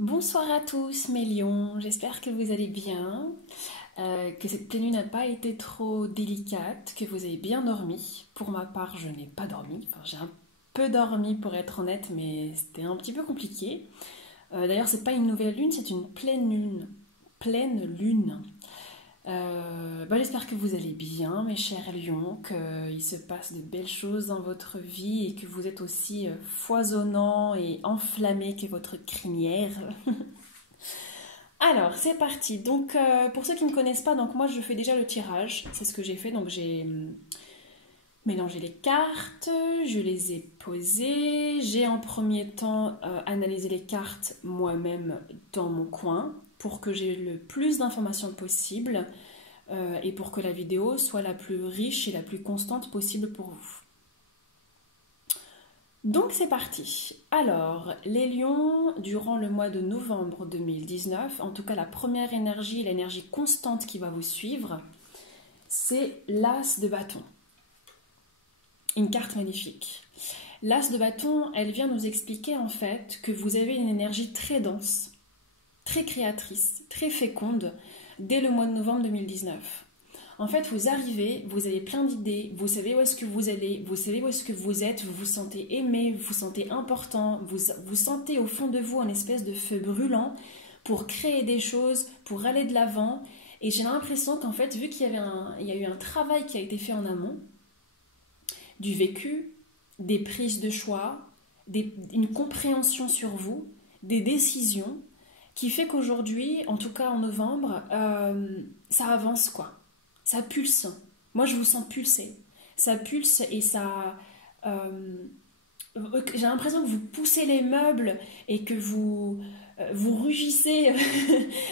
Bonsoir à tous mes lions, j'espère que vous allez bien, que cette pleine lune n'a pas été trop délicate, que vous avez bien dormi. Pour ma part, je n'ai pas dormi, enfin j'ai un peu dormi pour être honnête, mais c'était un petit peu compliqué. D'ailleurs, c'est pas une nouvelle lune, c'est une pleine lune. Pleine lune. J'espère que vous allez bien, mes chers lions, qu'il se passe de belles choses dans votre vie et que vous êtes aussi foisonnant et enflammé que votre crinière. Alors, c'est parti. Donc, pour ceux qui ne connaissent pas, donc moi je fais déjà le tirage. C'est ce que j'ai fait. Donc, j'ai mélangé les cartes, je les ai posées. J'ai en premier temps analysé les cartes moi-même dans mon coin pour que j'ai le plus d'informations possible et pour que la vidéo soit la plus riche et la plus constante possible pour vous. Donc c'est parti. Alors, les lions, durant le mois de novembre 2019, en tout cas la première énergie, l'énergie constante qui va vous suivre, c'est l'as de bâton. Une carte magnifique. L'as de bâton, elle vient nous expliquer en fait que vous avez une énergie très dense, très créatrice, très féconde dès le mois de novembre 2019. En fait, vous arrivez, vous avez plein d'idées, vous savez où est-ce que vous allez, vous savez où est-ce que vous êtes, vous vous sentez aimé, vous vous sentez important, vous sentez au fond de vous un espèce de feu brûlant pour créer des choses, pour aller de l'avant. Et j'ai l'impression qu'en fait, vu il y a eu un travail qui a été fait en amont, du vécu, des prises de choix, une compréhension sur vous, des décisions, qui fait qu'aujourd'hui, en tout cas en novembre, ça avance quoi. Ça pulse. Moi, je vous sens pulser. Ça pulse et ça. euh, j'ai l'impression que vous poussez les meubles et que vous rugissez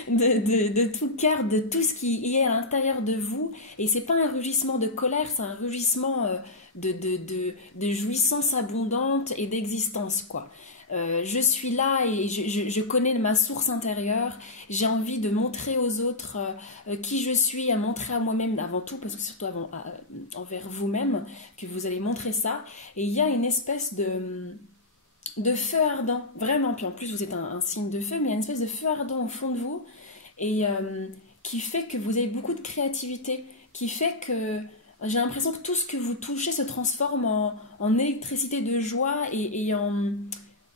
de tout cœur, de tout ce qui est à l'intérieur de vous. Et c'est pas un rugissement de colère, c'est un rugissement de jouissance abondante et d'existence, quoi. Je suis là et je connais ma source intérieure. J'ai envie de montrer aux autres qui je suis, à montrer à moi-même avant tout, parce que surtout envers vous-même, que vous allez montrer ça. Et il y a une espèce de feu ardent, vraiment. Puis en plus, vous êtes un signe de feu, mais il y a une espèce de feu ardent au fond de vous et qui fait que vous avez beaucoup de créativité, qui fait que j'ai l'impression que tout ce que vous touchez se transforme en électricité de joie et en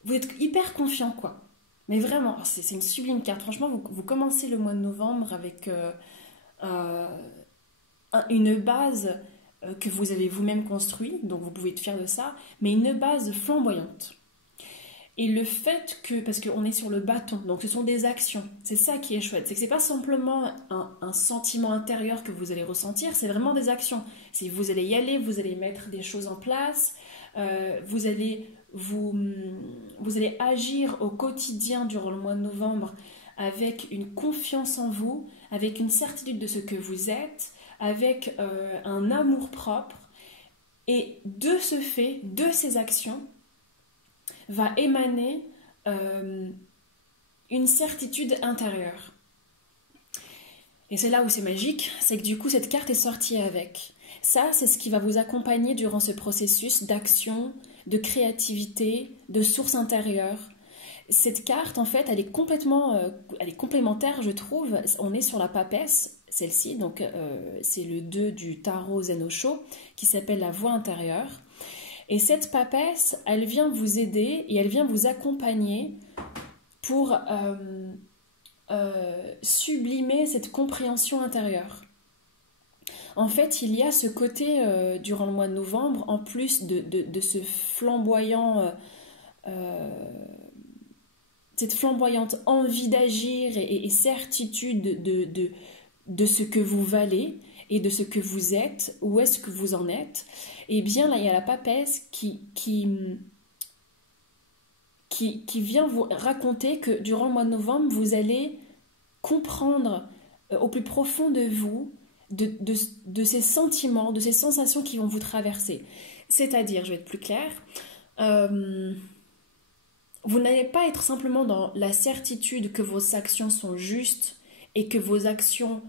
vous êtes hyper confiant, quoi. Mais vraiment, c'est une sublime carte. Franchement, vous commencez le mois de novembre avec euh, une base que vous avez vous-même construite, donc vous pouvez être fier de ça, mais une base flamboyante. Et le fait que, parce qu'on est sur le bâton, donc ce sont des actions, c'est ça qui est chouette, c'est que c'est pas simplement un sentiment intérieur que vous allez ressentir, c'est vraiment des actions. C'est vous allez y aller, vous allez mettre des choses en place, vous allez vous allez agir au quotidien durant le mois de novembre avec une confiance en vous, avec une certitude de ce que vous êtes, avec un amour propre. Et de ce fait, de ces actions, va émaner euh, une certitude intérieure. Et c'est là où c'est magique, c'est que du coup cette carte est sortie avec. Ça, c'est ce qui va vous accompagner durant ce processus d'action, de créativité, de source intérieure. Cette carte, en fait, elle est complémentaire, je trouve. On est sur la papesse, celle-ci, donc c'est le 2 du tarot Zenosho, qui s'appelle la voix intérieure. Et cette papesse, elle vient vous aider et elle vient vous accompagner pour sublimer cette compréhension intérieure. En fait, il y a ce côté, durant le mois de novembre, en plus de ce flamboyant, cette flamboyante envie d'agir et certitude de ce que vous valez et de ce que vous êtes, où est-ce que vous en êtes, et bien là, il y a la papesse qui vient vous raconter que durant le mois de novembre, vous allez comprendre au plus profond de vous, de ces sentiments, de ces sensations qui vont vous traverser. C'est-à-dire, je vais être plus claire, euh, vous n'allez pas être simplement dans la certitude que vos actions sont justes et que vos actions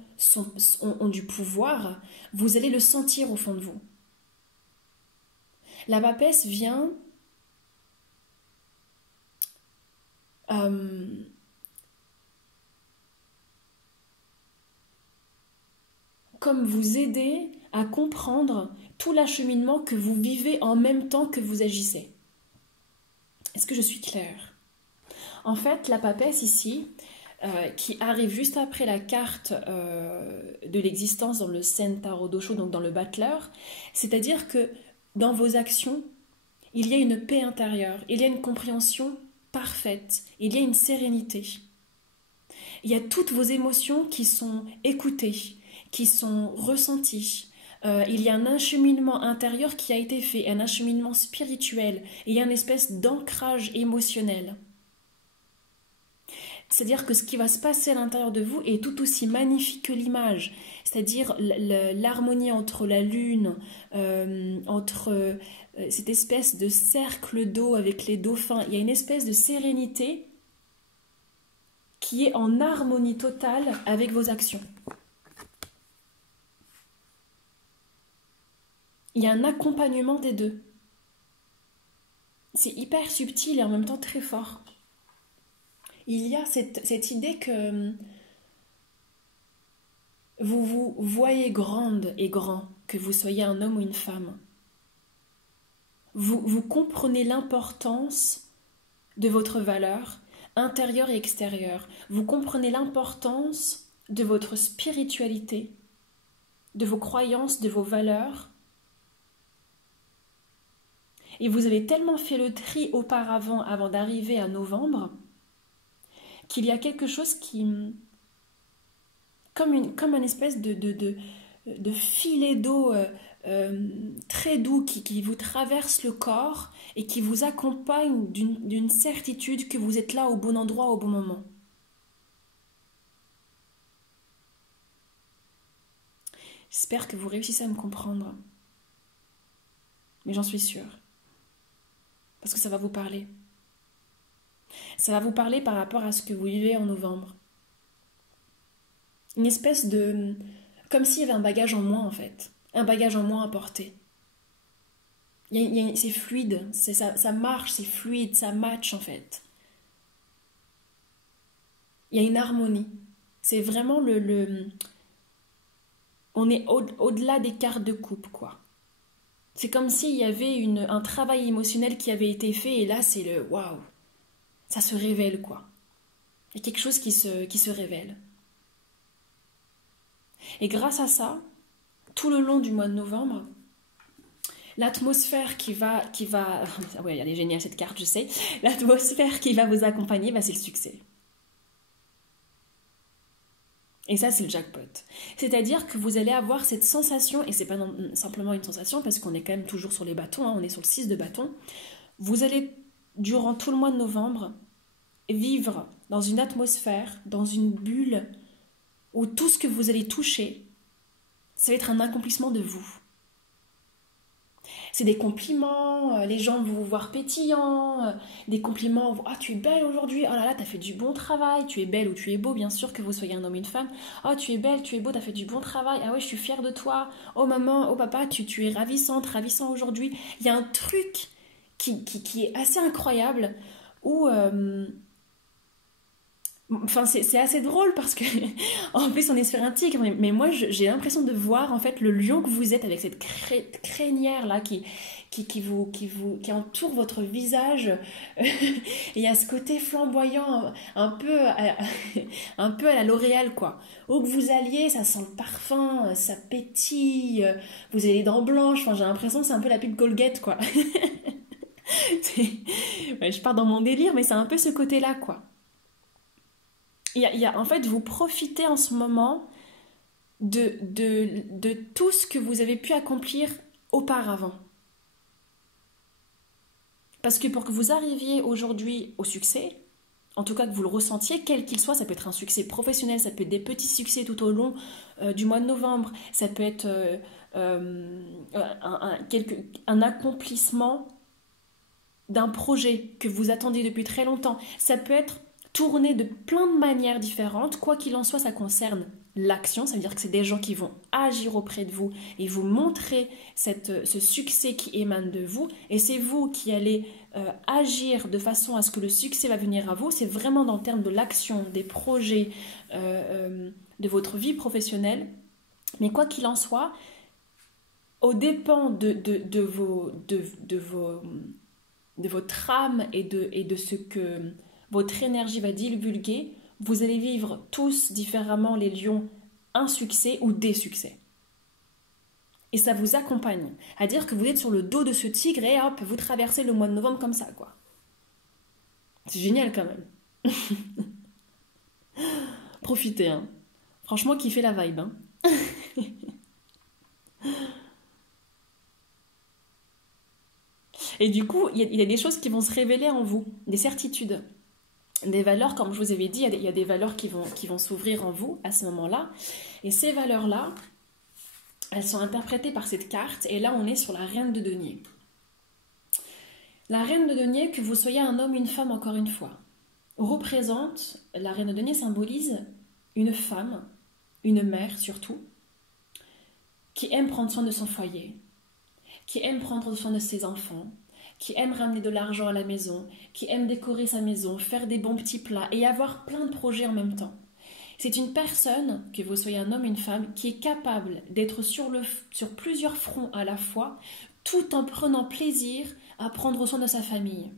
ont du pouvoir, vous allez le sentir au fond de vous. La papesse vient comme vous aider à comprendre tout l'acheminement que vous vivez en même temps que vous agissez. Est-ce que je suis claire? En fait, la papesse ici, qui arrive juste après la carte de l'existence dans le Sen Tarot Dosho, donc dans le battleur, c'est-à-dire que dans vos actions, il y a une paix intérieure, il y a une compréhension parfaite, il y a une sérénité. Il y a toutes vos émotions qui sont écoutées, qui sont ressenties. Il y a un acheminement intérieur qui a été fait, un acheminement spirituel, il y a une espèce d'ancrage émotionnel. C'est-à-dire que ce qui va se passer à l'intérieur de vous est tout aussi magnifique que l'image. C'est-à-dire l'harmonie entre la lune, entre cette espèce de cercle d'eau avec les dauphins. Il y a une espèce de sérénité qui est en harmonie totale avec vos actions. Il y a un accompagnement des deux. C'est hyper subtil et en même temps très fort. Il y a cette idée que vous vous voyez grande et grand, que vous soyez un homme ou une femme. Vous comprenez l'importance de votre valeur intérieure et extérieure. Vous comprenez l'importance de votre spiritualité, de vos croyances, de vos valeurs. Et vous avez tellement fait le tri auparavant, avant d'arriver à novembre, qu'il y a quelque chose qui, comme un espèce de filet d'eau très doux qui vous traverse le corps et qui vous accompagne d'une certitude que vous êtes là au bon endroit au bon moment. J'espère que vous réussissez à me comprendre. Mais j'en suis sûre. Parce que ça va vous parler. Ça va vous parler par rapport à ce que vous vivez en novembre. Une espèce de... Comme s'il y avait un bagage en moins, en fait. Un bagage en moins à porter. C'est fluide, ça marche, c'est fluide, ça match, en fait. Il y a une harmonie. C'est vraiment On est au-delà des cartes de coupe, quoi. C'est comme s'il y avait un travail émotionnel qui avait été fait, et là, c'est le waouh. Ça se révèle, quoi. Il y a quelque chose qui se révèle. Et grâce à ça, tout le long du mois de novembre, l'atmosphère qui va... Ouais, elle est géniale cette carte, je sais. L'atmosphère qui va vous accompagner, c'est le succès. Et ça, c'est le jackpot. C'est-à-dire que vous allez avoir cette sensation, et c'est pas simplement une sensation, parce qu'on est quand même toujours sur les bâtons, on est sur le 6 de bâton. Vous allez, durant tout le mois de novembre, vivre dans une atmosphère, dans une bulle, où tout ce que vous allez toucher, ça va être un accomplissement de vous. C'est des compliments, les gens vont vous voir pétillant, des compliments, ah tu es belle aujourd'hui, oh là là, t'as fait du bon travail, tu es belle ou tu es beau, bien sûr que vous soyez un homme ou une femme, oh tu es belle, tu es beau, t'as fait du bon travail, ah ouais je suis fière de toi, oh maman, oh papa, tu es ravissante, ravissant aujourd'hui. Il y a un truc qui est assez incroyable où... Enfin, c'est assez drôle parce que, en plus, on est sur un tigre, mais moi, j'ai l'impression de voir, en fait, le lion que vous êtes avec cette crinière-là qui entoure votre visage. Il y a ce côté flamboyant, un peu à la L'Oréal, quoi. Où que vous alliez, ça sent le parfum, ça pétille, vous avez les dents blanches, enfin, j'ai l'impression que c'est un peu la pub Colgate, quoi. Ouais, je pars dans mon délire, mais c'est un peu ce côté-là, quoi. En fait, vous profitez en ce moment de tout ce que vous avez pu accomplir auparavant. Parce que pour que vous arriviez aujourd'hui au succès, en tout cas que vous le ressentiez, quel qu'il soit, ça peut être un succès professionnel, ça peut être des petits succès tout au long du mois de novembre, ça peut être un accomplissement d'un projet que vous attendiez depuis très longtemps, ça peut être tourner de plein de manières différentes. Quoi qu'il en soit, ça concerne l'action. Ça veut dire que c'est des gens qui vont agir auprès de vous et vous montrer ce succès qui émane de vous. Et c'est vous qui allez agir de façon à ce que le succès va venir à vous. C'est vraiment dans le terme de l'action, des projets, de votre vie professionnelle. Mais quoi qu'il en soit, au dépend de votre âme et de ce que votre énergie va divulguer, vous allez vivre tous différemment les lions un succès ou des succès. Et ça vous accompagne. À dire que vous êtes sur le dos de ce tigre et hop, vous traversez le mois de novembre comme ça, quoi. C'est génial quand même. Profitez, hein. Franchement, kiffez la vibe, hein. Et du coup, il y a des choses qui vont se révéler en vous, des certitudes, des valeurs, comme je vous avais dit, il y a des valeurs qui vont s'ouvrir en vous à ce moment-là. Et ces valeurs-là, elles sont interprétées par cette carte, et là on est sur la reine de denier. La reine de denier, que vous soyez un homme ou une femme encore une fois, représente, la reine de denier symbolise une femme, une mère surtout, qui aime prendre soin de son foyer, qui aime prendre soin de ses enfants, qui aime ramener de l'argent à la maison, qui aime décorer sa maison, faire des bons petits plats et avoir plein de projets en même temps. C'est une personne, que vous soyez un homme ou une femme, qui est capable d'être sur plusieurs fronts à la fois, tout en prenant plaisir à prendre soin de sa famille.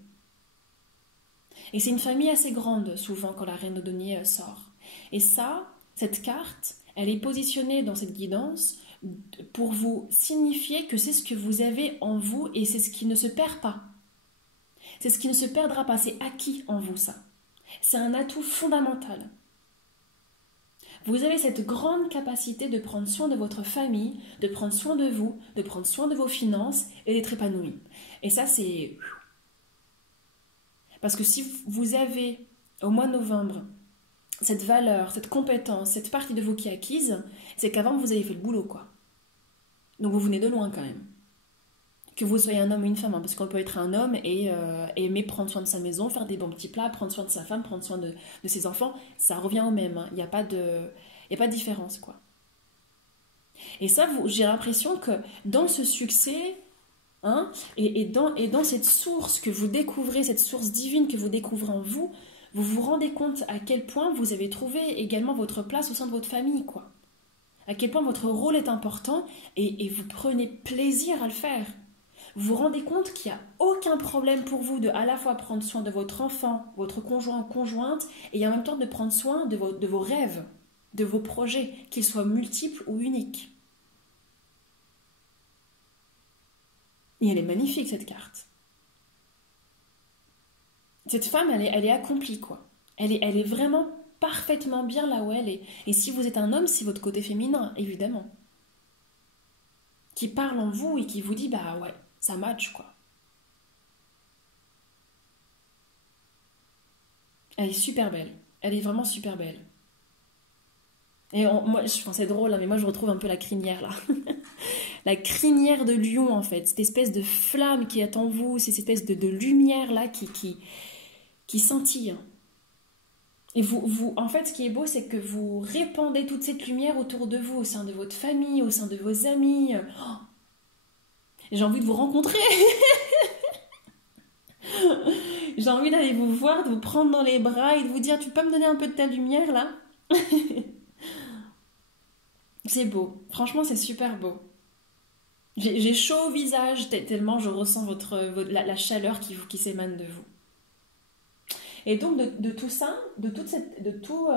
Et c'est une famille assez grande, souvent, quand la reine de denier sort. Et ça, cette carte, elle est positionnée dans cette guidance pour vous signifier que c'est ce que vous avez en vous et c'est ce qui ne se perd pas. C'est ce qui ne se perdra pas, c'est acquis en vous, ça. C'est un atout fondamental. Vous avez cette grande capacité de prendre soin de votre famille, de prendre soin de vous, de prendre soin de vos finances et d'être épanoui. Et ça, c'est... Parce que si vous avez, au mois de novembre, cette valeur, cette compétence, cette partie de vous qui est acquise, c'est qu'avant vous avez fait le boulot, quoi. Donc vous venez de loin quand même. Que vous soyez un homme ou une femme, hein, parce qu'on peut être un homme et aimer prendre soin de sa maison, faire des bons petits plats, prendre soin de sa femme, prendre soin de ses enfants, ça revient au même. Il n'y a pas de différence, quoi. Et ça, j'ai l'impression que dans ce succès, hein, et dans cette source que vous découvrez, cette source divine que vous découvrez en vous, vous vous rendez compte à quel point vous avez trouvé également votre place au sein de votre famille, quoi. À quel point votre rôle est important et vous prenez plaisir à le faire. Vous vous rendez compte qu'il n'y a aucun problème pour vous de à la fois prendre soin de votre enfant, votre conjoint ou conjointe, et en même temps de prendre soin de vos rêves, de vos projets, qu'ils soient multiples ou uniques. Et elle est magnifique, cette carte. Cette femme, elle est accomplie, quoi. Elle est vraiment parfaitement bien là où elle est. Et si vous êtes un homme, c'est votre côté féminin, évidemment. Qui parle en vous et qui vous dit, bah ouais, ça match, quoi. Elle est super belle. Elle est vraiment super belle. Et moi, c'est drôle, hein, mais moi je retrouve un peu la crinière, là. La crinière de lion, en fait. Cette espèce de flamme qui est en vous, cette espèce de lumière, là, qui scintille. Et en fait, ce qui est beau, c'est que vous répandez toute cette lumière autour de vous, au sein de votre famille, au sein de vos amis. Oh, j'ai envie de vous rencontrer. J'ai envie d'aller vous voir, de vous prendre dans les bras et de vous dire, tu peux me donner un peu de ta lumière, là? C'est beau. Franchement, c'est super beau. J'ai chaud au visage, tellement je ressens la chaleur qui s'émane de vous. Et donc de tout ça, de tout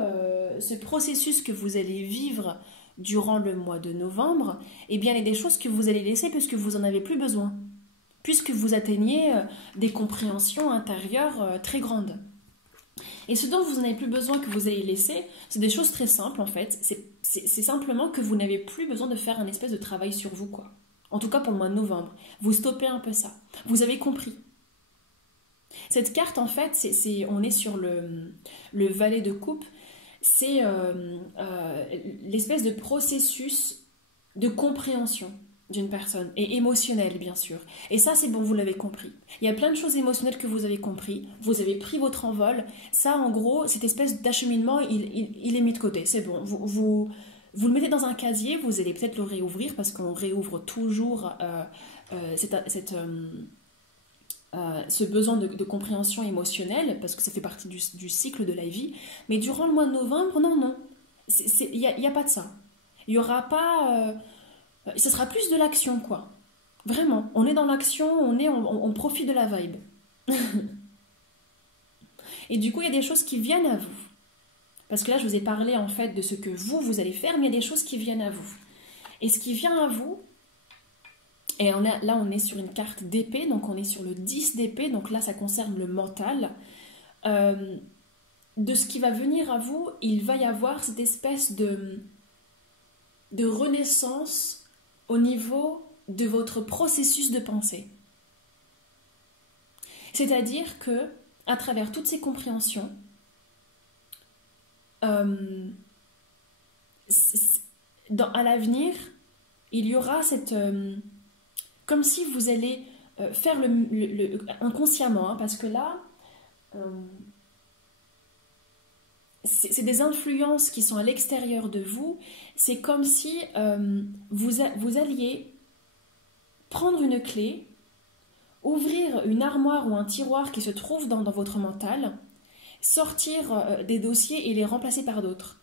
ce processus que vous allez vivre durant le mois de novembre, eh bien il y a des choses que vous allez laisser puisque vous n'en avez plus besoin, puisque vous atteignez des compréhensions intérieures très grandes. Et ce dont vous n'en avez plus besoin, que vous allez laisser, c'est des choses très simples en fait. C'est simplement que vous n'avez plus besoin de faire un espèce de travail sur vous, quoi. En tout cas pour le mois de novembre. Vous stoppez un peu ça. Vous avez compris. Cette carte, en fait, on est sur le valet de coupe. C'est l'espèce de processus de compréhension d'une personne, et émotionnel, bien sûr. Et ça, c'est bon, vous l'avez compris. Il y a plein de choses émotionnelles que vous avez compris. Vous avez pris votre envol. Ça, en gros, cette espèce d'acheminement, il est mis de côté. C'est bon. Vous le mettez dans un casier. Vous allez peut-être le réouvrir, parce qu'on réouvre toujours ce besoin de compréhension émotionnelle, parce que ça fait partie du cycle de la vie. Mais durant le mois de novembre, non. Il n'y a pas de ça. Il y aura pas... ce sera plus de l'action, quoi. Vraiment, on est dans l'action, on profite de la vibe. Et du coup, il y a des choses qui viennent à vous. Parce que là, je vous ai parlé en fait de ce que vous allez faire, mais il y a des choses qui viennent à vous. Et ce qui vient à vous, et là on est sur une carte d'épée, donc on est sur le 10 d'épée, donc là ça concerne le mental. De ce qui va venir à vous, il va y avoir cette espèce de renaissance au niveau de votre processus de pensée. C'est-à-dire que, à travers toutes ces compréhensions, à l'avenir, il y aura cette... comme si vous allez faire inconsciemment, hein, parce que là, c'est des influences qui sont à l'extérieur de vous. C'est comme si vous alliez prendre une clé, ouvrir une armoire ou un tiroir qui se trouve dans votre mental, sortir des dossiers et les remplacer par d'autres.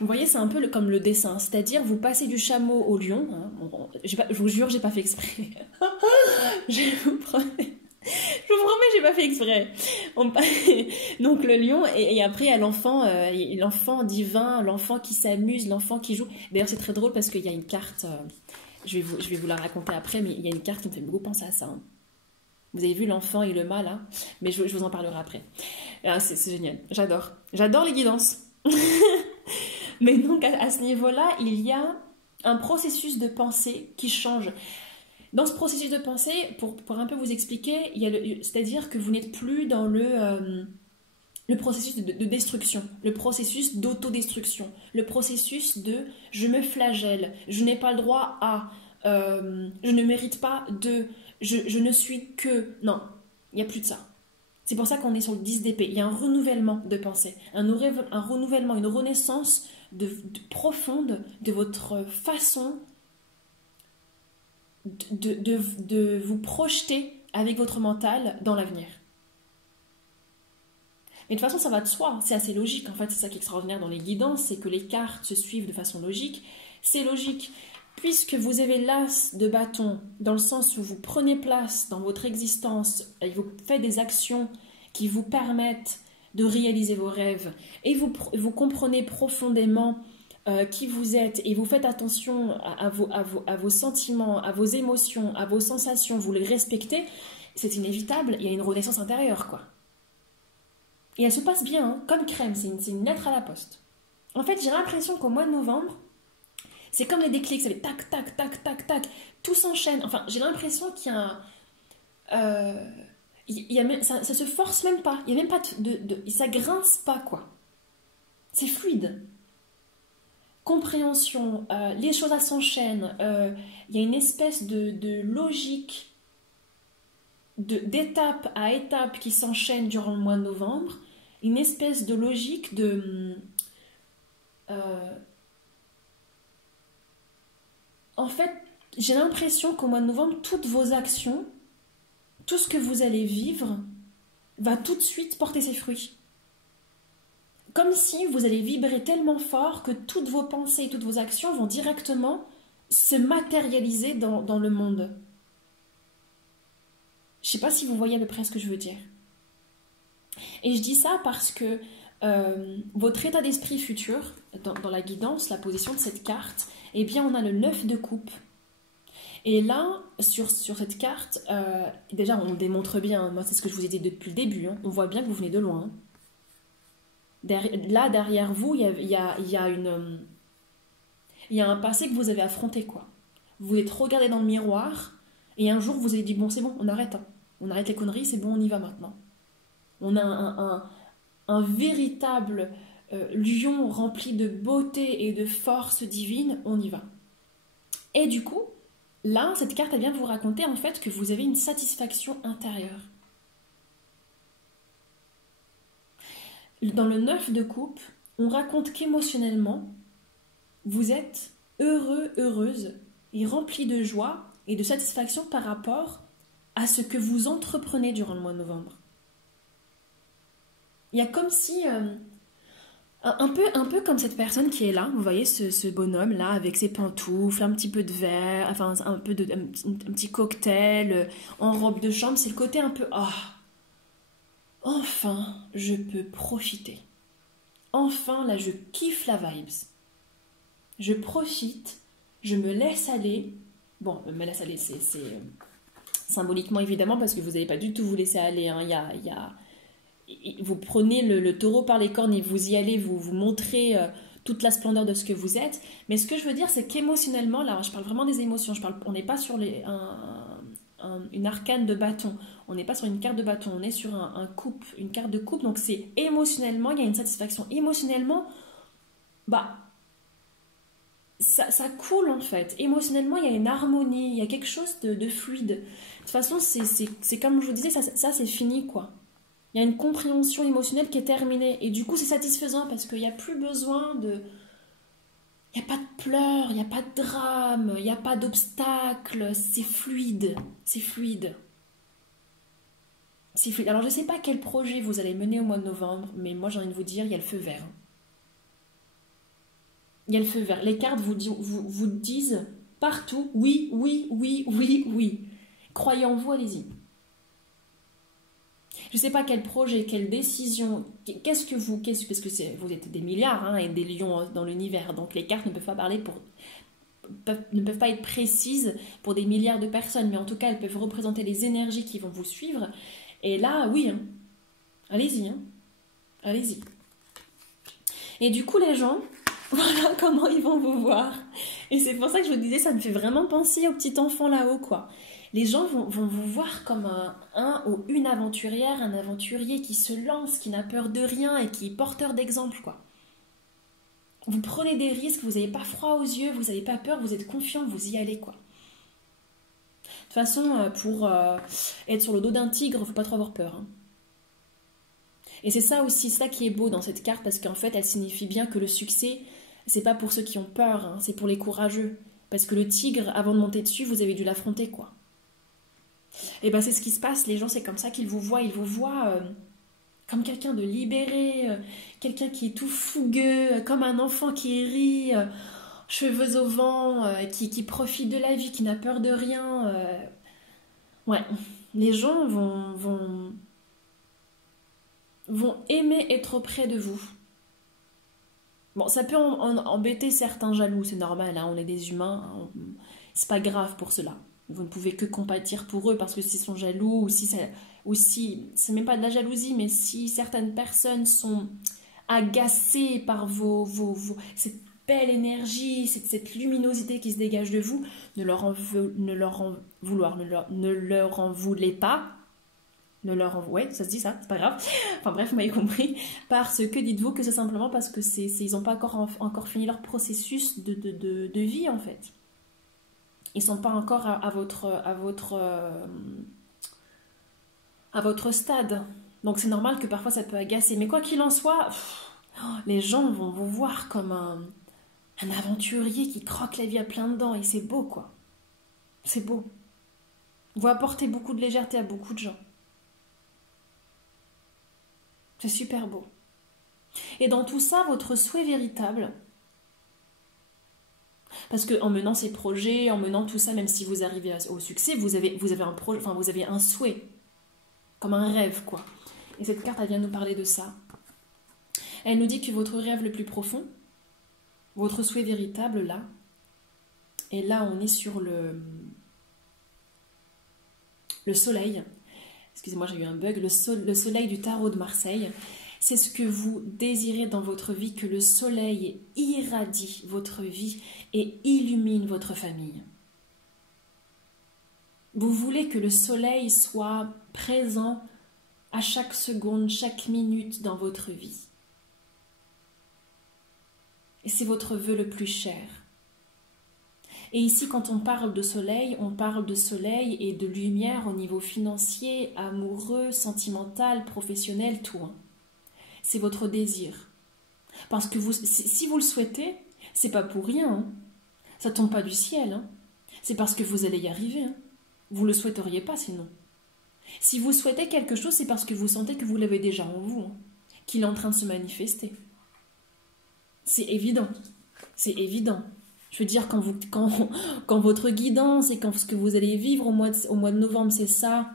Vous voyez, c'est un peu comme le dessin, c'est-à-dire vous passez du chameau au lion. Hein, je vous jure, j'ai pas fait exprès. Je vous promets, j'ai pas fait exprès. Donc le lion, et après il y a l'enfant divin, l'enfant qui s'amuse, l'enfant qui joue. D'ailleurs, c'est très drôle parce qu'il y a une carte, je vais vous la raconter après, mais il y a une carte qui me fait beaucoup penser à ça. Hein. Vous avez vu l'enfant et le mâle, hein, mais je vous en parlerai après. Ah, c'est génial, j'adore les guidances. Mais donc à ce niveau-là, il y a un processus de pensée qui change. Dans ce processus de pensée, pour un peu vous expliquer, c'est-à-dire que vous n'êtes plus dans le processus de destruction, le processus d'autodestruction, le processus de « je me flagelle, je n'ai pas le droit à, je ne mérite pas de, je ne suis que… » Non, il n'y a plus de ça. C'est pour ça qu'on est sur le 10 d'épée. Il y a un renouvellement de pensée, un renouvellement, une renaissance profonde de votre façon de vous projeter avec votre mental dans l'avenir. Mais de toute façon, ça va de soi, c'est assez logique. En fait, c'est ça qui est extraordinaire dans les guidances, c'est que les cartes se suivent de façon logique. C'est logique, puisque vous avez l'as de bâton, dans le sens où vous prenez place dans votre existence, et vous faites des actions qui vous permettent de réaliser vos rêves, et vous comprenez profondément qui vous êtes, et vous faites attention à vos sentiments, à vos émotions, à vos sensations, vous les respectez, c'est inévitable, il y a une renaissance intérieure, quoi. Et elle se passe bien, hein, comme crème, c'est une lettre à la poste. En fait, j'ai l'impression qu'au mois de novembre, c'est comme les déclics, ça fait tac, tac, tac, tac, tac, tout s'enchaîne. Enfin, j'ai l'impression qu'il y a ça se force même pas, il y a même pas ça grince pas, quoi. C'est fluide. Compréhension, les choses s'enchaînent, il y a une espèce de logique d'étape à étape qui s'enchaîne durant le mois de novembre, une espèce de logique de... en fait, j'ai l'impression qu'au mois de novembre, toutes vos actions, tout ce que vous allez vivre, va tout de suite porter ses fruits. Comme si vous allez vibrer tellement fort que toutes vos pensées et toutes vos actions vont directement se matérialiser dans le monde. Je ne sais pas si vous voyez à peu près ce que je veux dire. Et je dis ça parce que votre état d'esprit futur, dans la guidance, la position de cette carte, eh bien on a le 9 de coupe. Et là, sur cette carte, déjà on le démontre bien, moi c'est ce que je vous ai dit depuis le début, hein, on voit bien que vous venez de loin. Là, derrière vous, il y a un passé que vous avez affronté, quoi. Vous êtes regardé dans le miroir, et un jour vous avez dit, bon c'est bon, on arrête. Hein. On arrête les conneries, c'est bon, on y va maintenant. On a un véritable lion rempli de beauté et de force divine, on y va. Et du coup, là, cette carte, elle vient vous raconter en fait que vous avez une satisfaction intérieure. Dans le 9 de coupe, on raconte qu'émotionnellement, vous êtes heureux, heureuse et rempli de joie et de satisfaction par rapport à ce que vous entreprenez durant le mois de novembre. Il y a comme si Un peu comme cette personne qui est là, vous voyez ce bonhomme là avec ses pantoufles, un petit peu de verre, enfin un petit cocktail en robe de chambre, c'est le côté un peu enfin je peux profiter. Enfin là je kiffe la vibes. Je profite, je me laisse aller. Bon, me laisse aller, c'est symboliquement évidemment parce que vous n'allez pas du tout vous laisser aller. Hein. Vous prenez le taureau par les cornes et vous y allez, vous montrez toute la splendeur de ce que vous êtes. Mais ce que je veux dire, c'est qu'émotionnellement, là, je parle vraiment des émotions. On n'est pas sur une arcane de bâton. On n'est pas sur une carte de bâton. On est sur une carte de coupe. Donc c'est émotionnellement, il y a une satisfaction. Émotionnellement, bah, ça coule en fait. Émotionnellement, il y a une harmonie, il y a quelque chose de fluide. De toute façon, c'est comme je vous disais, ça c'est fini quoi. Il y a une compréhension émotionnelle qui est terminée. Et du coup, c'est satisfaisant parce qu'il n'y a plus besoin de... Il n'y a pas de pleurs, il n'y a pas de drame, il n'y a pas d'obstacle. C'est fluide. C'est fluide. C'est fluide. Alors, je ne sais pas quel projet vous allez mener au mois de novembre, mais moi, j'ai envie de vous dire, il y a le feu vert. Il y a le feu vert. Les cartes vous disent partout, oui, oui, oui, oui, oui. Croyez en vous, allez-y. Je ne sais pas quel projet, quelle décision, parce que vous êtes des milliards hein, et des lions dans l'univers, donc les cartes ne peuvent pas ne peuvent pas être précises pour des milliards de personnes, mais en tout cas elles peuvent représenter les énergies qui vont vous suivre. Et là, oui, hein, allez-y, hein, allez-y. Et du coup les gens, voilà comment ils vont vous voir. Et c'est pour ça que je vous disais, ça me fait vraiment penser au petit enfant là-haut, quoi. Les gens vont vous voir comme un ou une aventurière, un aventurier qui se lance, qui n'a peur de rien et qui est porteur d'exemple, quoi. Vous prenez des risques, vous n'avez pas froid aux yeux, vous n'avez pas peur, vous êtes confiant, vous y allez, quoi. De toute façon, pour être sur le dos d'un tigre, il ne faut pas trop avoir peur. Hein. Et c'est ça aussi, ça qui est beau dans cette carte, parce qu'en fait, elle signifie bien que le succès, c'est pas pour ceux qui ont peur, hein, c'est pour les courageux. Parce que le tigre, avant de monter dessus, vous avez dû l'affronter, quoi. Et ben c'est ce qui se passe, les gens c'est comme ça qu'ils vous voient, ils vous voient comme quelqu'un de libéré, quelqu'un qui est tout fougueux, comme un enfant qui rit, cheveux au vent, qui profite de la vie, qui n'a peur de rien. Ouais, les gens vont aimer être auprès de vous. Bon, ça peut embêter certains jaloux, c'est normal, hein, on est des humains, hein, c'est pas grave pour cela. Vous ne pouvez que compatir pour eux parce que s'ils sont jaloux ou si c'est même pas de la jalousie, mais si certaines personnes sont agacées par cette belle énergie, cette luminosité qui se dégage de vous, ne leur en voulez pas. Ouais, ça se dit ça, c'est pas grave. Enfin bref, vous m'avez compris. Parce que dites-vous que c'est simplement parce que ils n'ont pas encore fini leur processus de vie en fait. Ils sont pas encore à votre stade. Donc c'est normal que parfois ça peut agacer. Mais quoi qu'il en soit, les gens vont vous voir comme un aventurier qui croque la vie à plein dents. Et c'est beau, quoi. C'est beau. Vous apportez beaucoup de légèreté à beaucoup de gens. C'est super beau. Et dans tout ça, votre souhait véritable... Parce qu'en menant ces projets, en menant tout ça, même si vous arrivez au succès, vous avez un projet, enfin vous avez un souhait, comme un rêve, quoi. Et cette carte, elle vient nous parler de ça. Elle nous dit que votre rêve le plus profond, votre souhait véritable, là, et là on est sur le soleil. Excusez-moi, j'ai eu un bug. Le soleil du tarot de Marseille. C'est ce que vous désirez dans votre vie, que le soleil irradie votre vie et illumine votre famille. Vous voulez que le soleil soit présent à chaque seconde, chaque minute dans votre vie. Et c'est votre vœu le plus cher. Et ici, quand on parle de soleil et de lumière au niveau financier, amoureux, sentimental, professionnel, tout. Hein. C'est votre désir. Parce que si vous le souhaitez, c'est pas pour rien. Hein. Ça tombe pas du ciel. Hein. C'est parce que vous allez y arriver. Hein. Vous le souhaiteriez pas sinon. Si vous souhaitez quelque chose, c'est parce que vous sentez que vous l'avez déjà en vous, hein, qu'il est en train de se manifester. C'est évident. C'est évident. Je veux dire, quand votre guidance et quand ce que vous allez vivre au mois de novembre, c'est ça,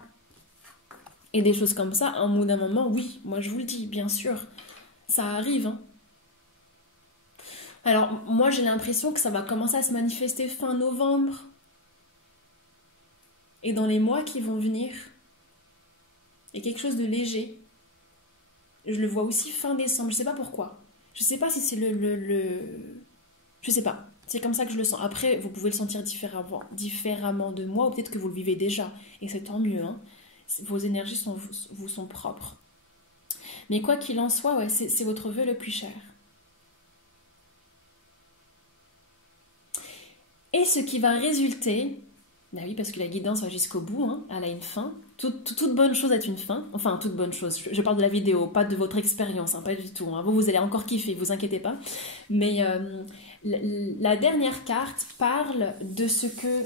et des choses comme ça, un bout d'un moment, oui, moi je vous le dis, bien sûr, ça arrive. Hein. Alors, moi j'ai l'impression que ça va commencer à se manifester fin novembre et dans les mois qui vont venir. Il y a quelque chose de léger. Je le vois aussi fin décembre, je sais pas pourquoi. Je sais pas si c'est Je sais pas. C'est comme ça que je le sens. Après, vous pouvez le sentir différemment de moi, ou peut-être que vous le vivez déjà. Et c'est tant mieux. Hein. Vos énergies vous sont propres. Mais quoi qu'il en soit, ouais, c'est votre vœu le plus cher. Et ce qui va résulter, bah oui, parce que la guidance va jusqu'au bout, hein, elle a une fin. Toute bonne chose a une fin. Enfin, toute bonne chose. Je parle de la vidéo, pas de votre expérience, hein, pas du tout. Hein. Vous allez encore kiffer, vous inquiétez pas. Mais la dernière carte parle de ce que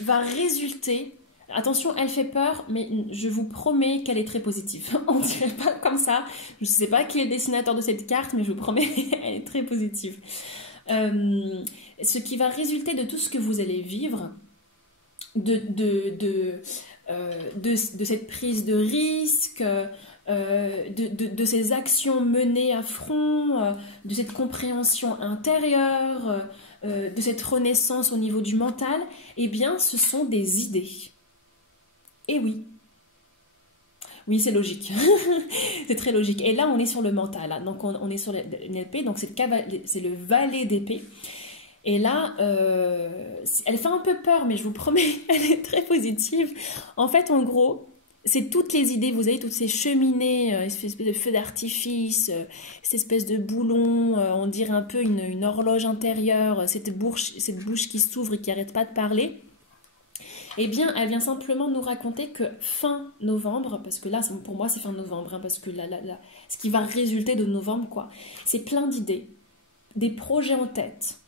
va résulter. Attention, elle fait peur, mais je vous promets qu'elle est très positive. On dirait pas comme ça. Je ne sais pas qui est le dessinateur de cette carte, mais je vous promets, elle est très positive. Ce qui va résulter de tout ce que vous allez vivre, de cette prise de risque, de ces actions menées à front, de cette compréhension intérieure, de cette renaissance au niveau du mental, eh bien, ce sont des idées. Et oui. Oui, c'est logique. C'est très logique. Et là, on est sur le mental. Hein. Donc, on est sur une épée. Donc, c'est le valet d'épée. Et là, elle fait un peu peur, mais je vous promets, elle est très positive. En fait, en gros, c'est toutes les idées. Vous avez toutes ces cheminées, espèce de feu d'artifice, cette espèce de boulon, on dirait un peu une horloge intérieure, cette bouche qui s'ouvre et qui n'arrête pas de parler. Eh bien, elle vient simplement nous raconter que fin novembre, parce que là, pour moi, c'est fin novembre, hein, parce que ce qui va résulter de novembre, quoi, c'est plein d'idées, des projets en tête.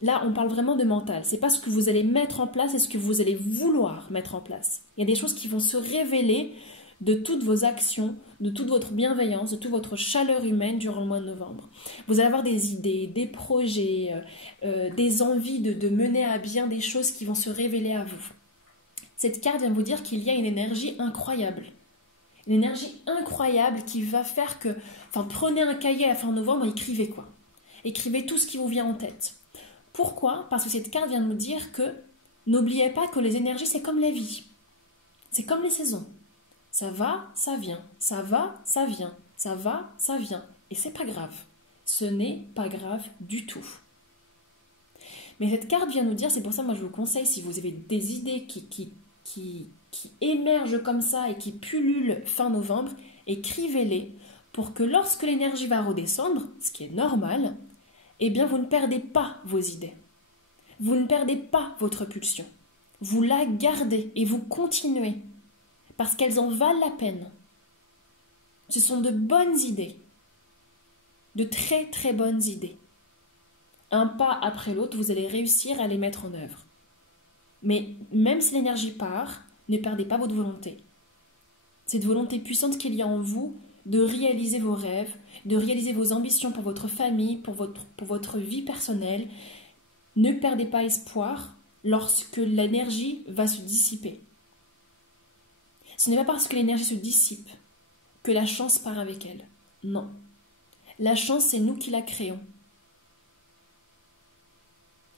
Là, on parle vraiment de mental. C'est pas ce que vous allez mettre en place, c'est ce que vous allez vouloir mettre en place. Il y a des choses qui vont se révéler de toutes vos actions, de toute votre bienveillance, de toute votre chaleur humaine durant le mois de novembre. Vous allez avoir des idées, des projets, des envies de mener à bien des choses qui vont se révéler à vous. Cette carte vient vous dire qu'il y a une énergie incroyable. Une énergie incroyable qui va faire que... Enfin, prenez un cahier à la fin novembre et écrivez quoi. Écrivez tout ce qui vous vient en tête. Pourquoi ? Parce que cette carte vient nous dire que n'oubliez pas que les énergies, c'est comme la vie. C'est comme les saisons. Ça va, ça vient. Ça va, ça vient. Ça va, ça vient. Et c'est pas grave. Ce n'est pas grave du tout. Mais cette carte vient nous dire, c'est pour ça moi je vous conseille, si vous avez des idées qui émergent comme ça et qui pullulent fin novembre, écrivez-les pour que lorsque l'énergie va redescendre, ce qui est normal, eh bien vous ne perdez pas vos idées. Vous ne perdez pas votre pulsion. Vous la gardez et vous continuez parce qu'elles en valent la peine. Ce sont de bonnes idées, de très très bonnes idées. Un pas après l'autre, vous allez réussir à les mettre en œuvre. Mais même si l'énergie part, ne perdez pas votre volonté. Cette volonté puissante qu'il y a en vous de réaliser vos rêves, de réaliser vos ambitions pour votre famille, pour votre vie personnelle. Ne perdez pas espoir lorsque l'énergie va se dissiper. Ce n'est pas parce que l'énergie se dissipe que la chance part avec elle. Non. La chance, c'est nous qui la créons.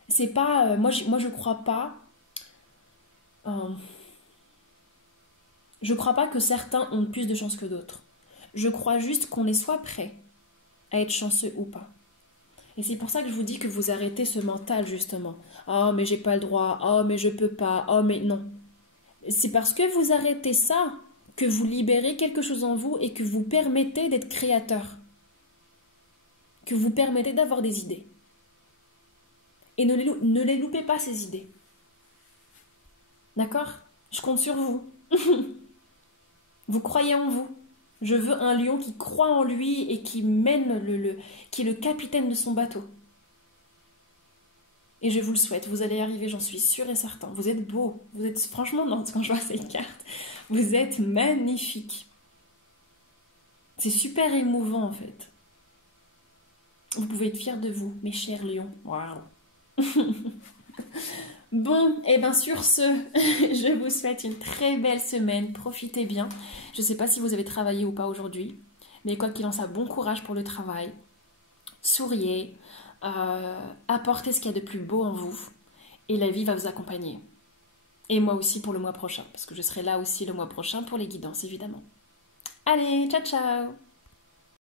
C'est pas... moi, je crois pas... je crois pas que certains ont plus de chance que d'autres. Je crois juste qu'on est soit prêt à être chanceux ou pas. Et c'est pour ça que je vous dis que vous arrêtez ce mental, justement. Oh, mais j'ai pas le droit. Oh, mais je peux pas. Oh, mais non. C'est parce que vous arrêtez ça que vous libérez quelque chose en vous et que vous permettez d'être créateur. Que vous permettez d'avoir des idées. Et ne les loupez pas, ces idées. D'accord ? Je compte sur vous. Vous croyez en vous. Je veux un lion qui croit en lui et qui mène qui est le capitaine de son bateau. Et je vous le souhaite, vous allez y arriver, j'en suis sûre et certain. Vous êtes beau, vous êtes franchement, quand je vois ces cartes, vous êtes magnifique. C'est super émouvant en fait. Vous pouvez être fiers de vous, mes chers lions. Waouh. Bon, et bien sur ce, je vous souhaite une très belle semaine. Profitez bien. Je ne sais pas si vous avez travaillé ou pas aujourd'hui, mais quoi qu'il en soit, bon courage pour le travail. Souriez, apportez ce qu'il y a de plus beau en vous, et la vie va vous accompagner. Et moi aussi pour le mois prochain, parce que je serai là aussi le mois prochain pour les guidances, évidemment. Allez, ciao ciao!